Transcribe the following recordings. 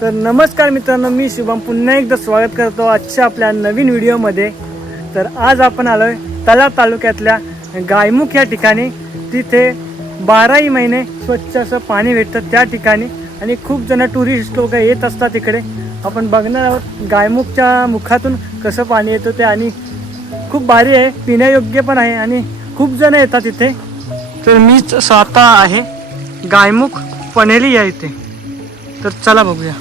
तर नमस्कार मित्रांनो मी शुभम. पुन्हा एकदा स्वागत करतो आजच्या आपल्या नवीन व्हिडिओमध्ये. तर आज आपण आलो आहे तलाव तालुक्यातल्या गायमुख या ठिकाणी. तिथे बाराही महिने स्वच्छ असं पाणी भेटतं त्या ठिकाणी. आणि खूप जण टुरिस्ट लोक येत असतात तिकडे. आपण बघणार आहोत गायमुखच्या मुखातून कसं पाणी येतं ते. आणि खूप भारी आहे पिण्यायोग्य पण आहे आणि खूप जण येतात इथे तर मीच स्वतः आहे गायमुख पनेली या इथे. तर चला बघूया.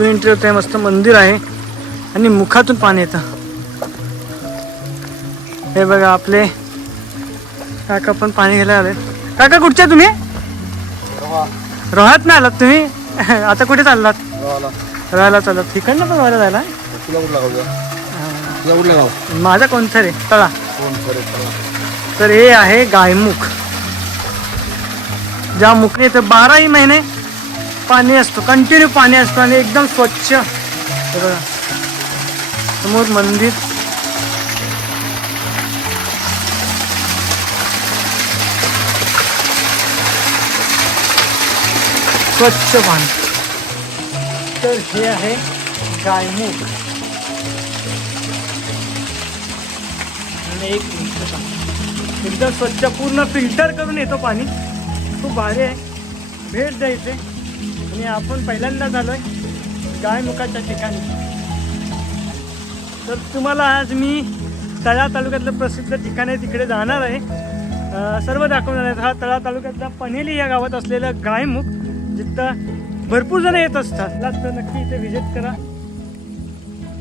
तो एंट्री होते मस्त मंदिर आहे. आणि मुखातून पाणी येतं. हे बघा आपले काका पण पाणी घ्यायला आले काका कुठच्या तुम्ही? रोहात ना आलात तुम्ही? आता कुठे चाललात? राहायला चालत तिकडनं पण व्हायला जायला? माझा कोणता रे तळा तर हे आहे गायमुख. ज्या मुखने तर बाराही महिने पाणी असतो कंटिन्यू पाणी असतं आणि एकदम स्वच्छ. बघा. समोर मंदिर. स्वच्छ पाणी. तर हे आहे गायमुख. एक एकदम स्वच्छ पूर्ण फिल्टर करून येतो पाणी. खूप भारी आहे. भेट द्यायचे आणि आपण पहिल्यांदा झालो आहे गायमुखाच्या ठिकाणी. तर तुम्हाला आज मी तळा तालुक्यातलं प्रसिद्ध ठिकाण आहे तिकडे जाणार आहे. सर्व दाखवणार आहेत. हा तळा तालुक्यातला पनेली या गावात असलेलं गायमुख जिथं भरपूर जण येत असतात. तर नक्की इथे व्हिजिट करा.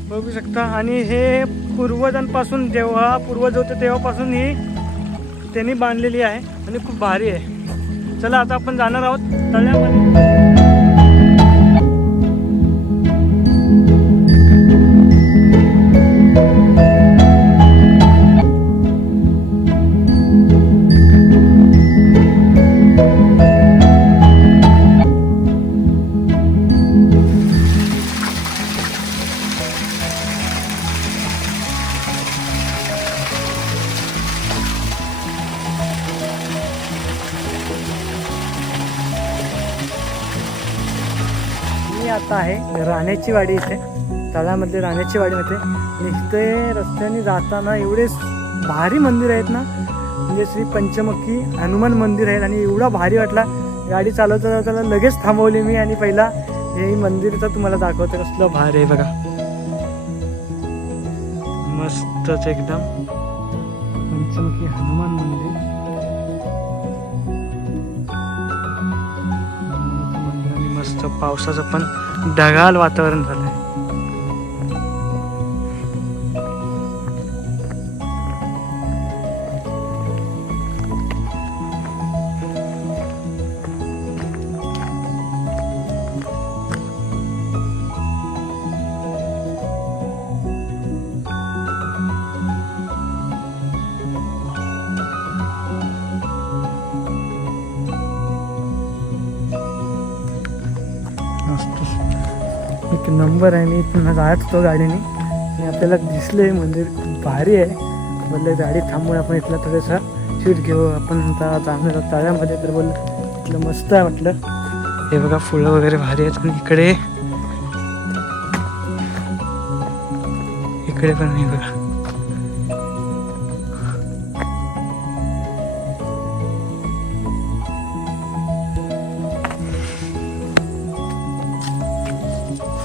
बघू शकता. आणि हे पूर्वजांपासून जेव्हा पूर्वज होते तेव्हापासून ही त्यांनी बांधलेली आहे आणि खूप भारी आहे. चला आता आपण जाणार आहोत तळ्यामध्ये. मी आता आहे राण्याची वाडी इथे तळ्यामध्ये राण्याची वाडीमध्ये निघते रस्त्याने जाताना एवढे भारी मंदिर आहेत ना म्हणजे श्री पंचमुखी हनुमान मंदिर आहे आणि एवढा भारी वाटला गाडी चालवता त्याला लगेच थांबवली मी आणि पहिला हे मंदिरचं तुम्हाला दाखवतो कसलं भारी आहे बघा. मस्तच एकदम. पंचमुखी हनुमान मंदिर. पावसाचं पण ढगाळ वातावरण झालं आहे नंबर आहे मी पुन्हा जात होतो गाडीने. आणि आपल्याला दिसलं आहे मंदिर खूप भारी आहे. बोललं गाडी थांबून आपण इथला थोडंसं शूट घेऊ. आपण चांगलं जाणार तळ्यामध्ये. तर बोललं इथलं मस्त आहे म्हटलं. हे बघा फुलं वगैरे भारी आहेत आणि इकडे इकडे पण हे बघा.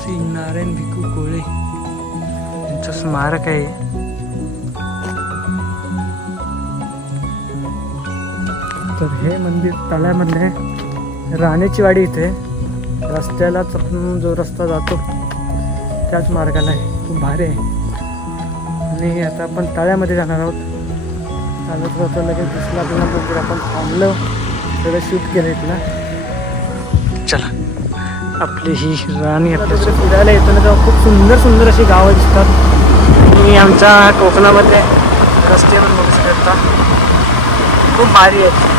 श्री नारायण भिकू कोळे. यांचं स्मारक आहे. तर हे मंदिर तळ्यामधले राणेची वाडी इथे. रस्त्यालाच आपण जो रस्ता जातो त्याच मार्गाला आहे. खूप भारी आहे. आणि आता आपण तळ्यामध्ये जाणार आहोत. चालत जातो लगेच दिसला आपल्याला मंदिर. आपण थांबलं. थोडं शूट केलं इथला चला. आपली ही राणी फिरायला येतो ना तेव्हा खूप सुंदर सुंदर अशी गावं दिसतात. आणि आमच्या कोकणामध्ये रस्ते पण बघू शकता खूप भारी आहेत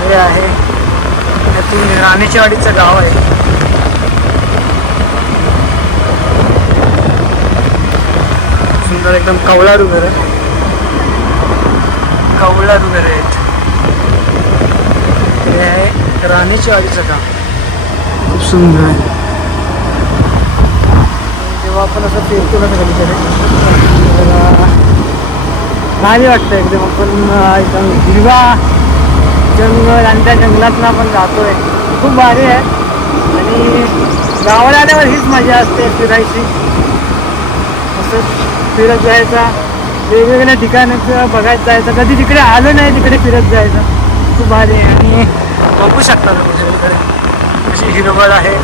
हे आहे. यातून राणीच्या वाडीचं गाव आहे. सुंदर एकदम कवळारू घर आहे. कवळ्यात वगैरे आहेत हे आहे. राणीची वाडीचं काम. खूप सुंदर आहे. जेव्हा आपण असं फिरतो ना तेव्हा भारी वाटतं एकदम. आपण एकदम हिरवा जंगल आणि त्या जंगलातून आपण जातोय. खूप भारी आहे. आणि गावाला आल्यावर हीच मजा असते फिरायची. असं फिरत जायचा. वेगवेगळ्या ठिकाणाचं बघायचं जायचं. कधी तिकडे आलो नाही तिकडे फिरत जायचं. खूप भारी आहे. आणि बघू शकता तुम्ही अशी हिरवळ आहे.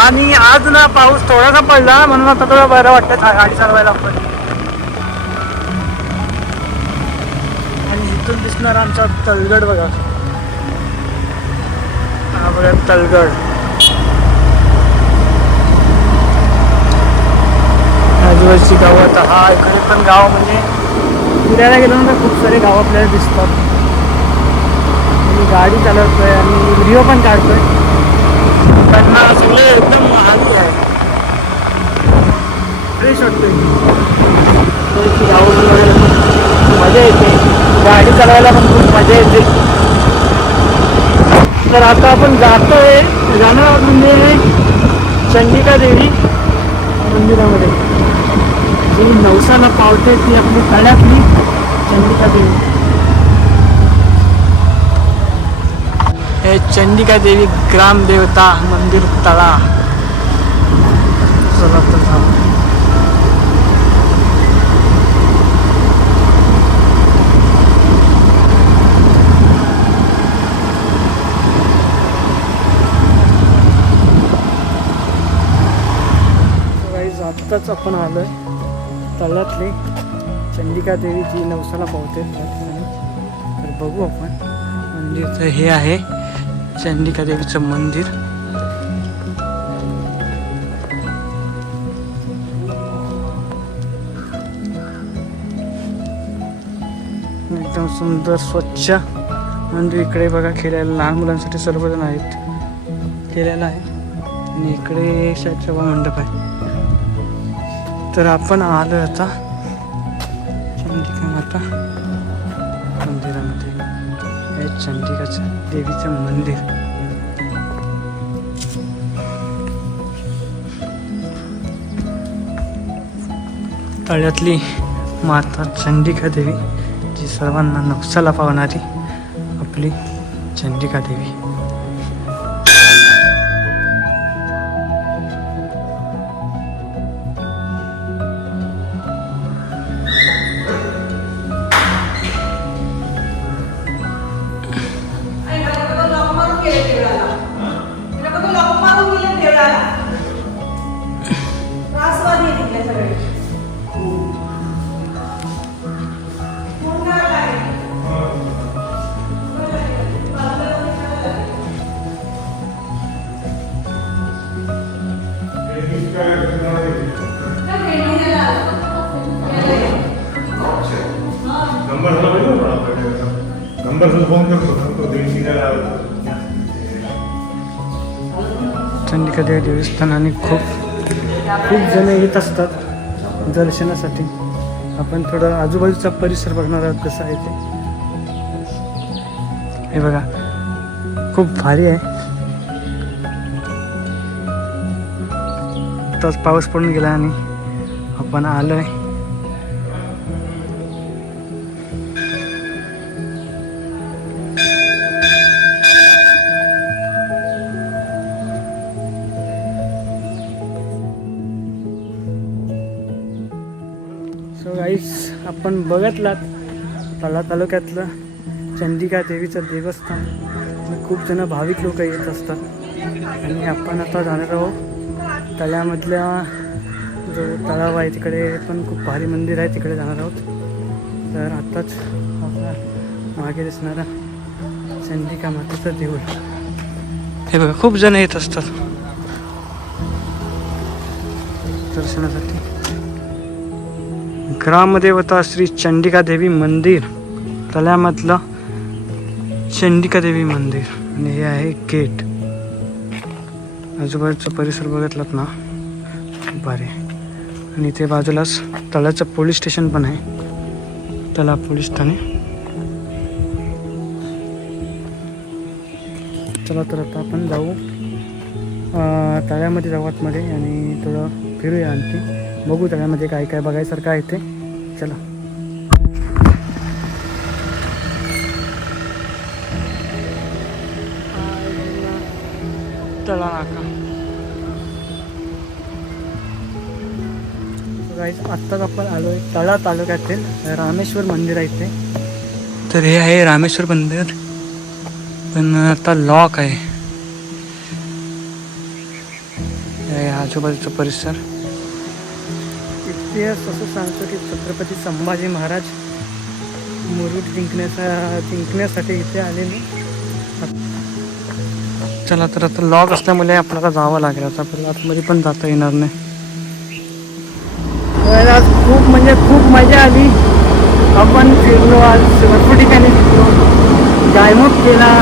आणि आज ना पाऊस थोडासा पडला म्हणून आता थोडं बरं वाटतं गाडी चालवायला आपण आणि इथून दिसणार आमचा तलगड बघा. हा बघा तलगड. आजूबाजूची गावं आता हा इकडे पण गाव म्हणजे फिरायला गेलो ना खूप सारे गाव आपल्याला दिसतात. मी गाडी चालवतोय आणि व्हिडिओ पण काढतोय. त्यांना सगळे एकदम महागी आहे फ्रेश वाटतोय मजा येते. गाडी चालवायला पण खूप मजा येते. तर आता आपण जातोय जाणार आहोत म्हणजे चंडिका देवी मंदिरामध्ये. जी नवसाला पावते ती आपली तळ्यातली चंडिका देवी. हे चंडिका देवी ग्रामदेवता मंदिर तळा. चला तर थांब आत्ताच आपण आलोय तळ्यातली चंडिका देवी जी नवसाला पावते. तर बघू आपण. म्हणजे हे आहे. चंडिका देवीचं मंदिर. एकदम सुंदर स्वच्छ मंदिर इकडे बघा खेळायला लहान मुलांसाठी सर्वजण आहेत. खेळायला आहे. आणि इकडे शायद मंडप आहे. तर आपण आलो आता. चंडिका माता. आहे चंडिकाचं देवीचं मंदिर. तळ्यातली माता चंडिका देवी जी सर्वांना नवसाला पावणारी आपली चंडिका देवी. नंबर झाला नंबर फोन करतो चंडिका देवी देवस्थान आणि खूप खूप जण येत असतात दर्शनासाठी. आपण थोडं आजूबाजूचा परिसर बघणार आहोत कसा आहे ते. हे बघा खूप भारी आहे. आताच पाऊस पडून गेला आणि आपण आलो आहे सो गाईस आपण बघतलात तला तालुक्यातलं चंदिका देवीचं देवस्थान. खूप जण भाविक लोक येत असतात. आणि आपण आता जाणार आहोत तळ्यामधल्या जो तलाव आहे तिकडे पण खूप भारी मंदिर आहे तिकडे जाणार आहोत. तर आत्ताच आपला मागे दिसणारा चंदिका मातेचं देऊळ. हे बघा खूप जण येत असतात. दर्शनासाठी. ग्रामदेवता श्री चंडिका देवी मंदिर तळ्यामधलं चंडिका देवी मंदिर आणि हे आहे गेट. आजूबाजूचा परिसर बघितलात ना? बरे आणि इथे बाजूलाच तळ्याचं पोलीस स्टेशन पण आहे. तला पोलीस ठाणे. चला तर आता आपण जाऊ. तळ्यामध्ये जाऊ आतमध्ये आणि थोडं फिरूया आणखी. बघू तळ्यामध्ये काय काय बघायसारखं आहे ते. चला. तळा नाका आत्ताच आपण आलो आहे तळा तालुक्यातील रामेश्वर मंदिर आहे इथे. तर हे आहे रामेश्वर मंदिर पण आता लॉक आहे. हे आहे आजूबाजूचा परिसर. इतिहास असं सांगतो की छत्रपती संभाजी महाराज मुरुड जिंकण्याचा जिंकण्यासाठी इथे आलेली. चला तर आता लॉक असल्यामुळे आपल्याला जावं लागेल. आता आपल्याला आतमध्ये पण जाता येणार नाही. आज खूप म्हणजे खूप मजा आली. आपण फिरलो आज भरपूर ठिकाणी फिरलो. गायमुख केला.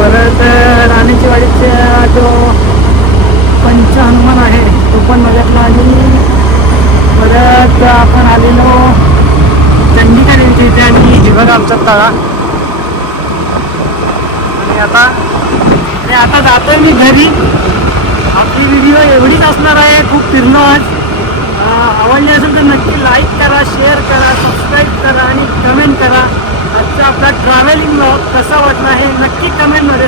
परत राणीची वाडीचा जो पंच हनुमान आहे तो पण बघितला आणि परत आपण आलेलो चंडिका देवीच्या इथे आणि हे बघा आमचा तळा. आणि आता आणि आता जातोय मी घरी. आपली व्हिडिओ एवढीच असणार आहे खूप फिरलो आज. आवडली असेल तर नक्की लाईक करा शेअर करा सबस्क्राईब करा आणि कमेंट करा. आजचा आपला ट्रॅव्हलिंग ब्लॉग कसा वाटला हे नक्की कमेंटमध्ये